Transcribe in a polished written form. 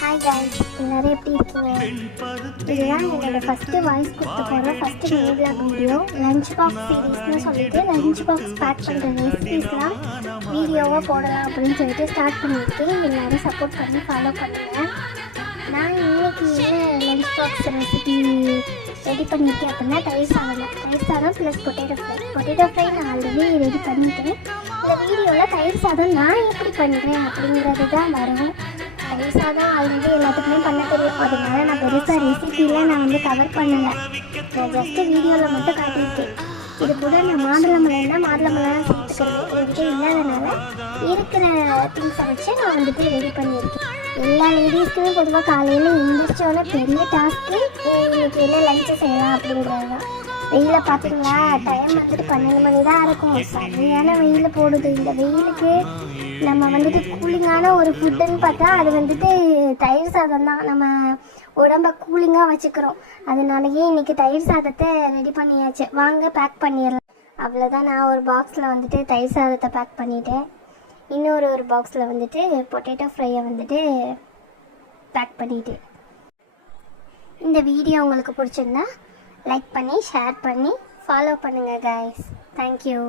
Hi guys, எல்லாரும் எப்படி இருக்கீங்க? இதுதான் என்னோட ஃபஸ்ட்டு வாய்ஸ் கொடுத்து போகிற first mini video. Lunch box சீரீஸ்னு சொல்லிட்டு லஞ்ச் பாக்ஸ் பேக் பண்ணுற ரெசிபீஸ்லாம் வீடியோவாக போடலாம் அப்படின்னு சொல்லிட்டு ஸ்டார்ட் பண்ணியிருக்கேன். எல்லோரும் சப்போர்ட் பண்ணி ஃபாலோ பண்ணுங்கள். நான் இன்னைக்கு என்ன லஞ்ச் பாக்ஸ் ரெசிபி ரெடி பண்ணியிருக்கேன் அப்படின்னா தயிர் சாதம் ப்ளஸ் பொட்டேட்டோ ஃப்ரை நான் ஆல்ரெடி ரெடி பண்ணிட்டேன். இந்த வீடியோவில் தயிர் சாதம் நான் எப்படி பண்ணுறேன் அப்படிங்கிறது தான் வரும். தயிர் சாதம் ஆல்ரெடி எல்லாத்துக்குமே பண்ண தெரியும், அதனால நான் பெருசாக ரெசிபியில் நான் கவர் பண்ணலை. ஜஸ்ட்டு வீடியோவில் மட்டும் காட்டியிருக்கேன். இது கூட நான் மாதுளம்பழம் சேர்த்துக்கிறேன். என்கிட்ட இல்லாதனால இருக்கிற திங்ஸை வச்சு நான் ரெடி பண்ணியிருக்கேன். எல்லா லேடிஸ்க்குமே பொதுவாக காலையில் எழுந்திரிச்சோன்னே பெரிய டாஸ்க்கு இன்னைக்கு என்ன லஞ்சு செய்யலாம் அப்படிங்கிறது தான். வெயிலை பார்த்தீங்களா, டைம் 12 மணி தான் இருக்கும். சரியான வெயில் போடுது. இந்த வெயிலுக்கு நம்ம கூலிங்கான ஒரு ஃபுட்டுன்னு பார்த்தா அது தயிர் சாதம் தான். நம்ம உடம்ப கூலிங்காக வச்சுக்கிறோம். அதனாலயே இன்றைக்கி தயிர் சாதத்தை ரெடி பண்ணியாச்சு. வாங்க பேக் பண்ணிடலாம். அவ்வளோதான். நான் ஒரு பாக்ஸில் தயிர் சாதத்தை பேக் பண்ணிட்டேன். இன்னொரு பாக்ஸில் பொட்டேட்டோ ஃப்ரையை பேக் பண்ணிட்டேன். இந்த வீடியோ உங்களுக்கு பிடிச்சிருந்தா லைக் பண்ணி ஷேர் பண்ணி ஃபாலோ பண்ணுங்கள் கைஸ். தேங்க்யூ.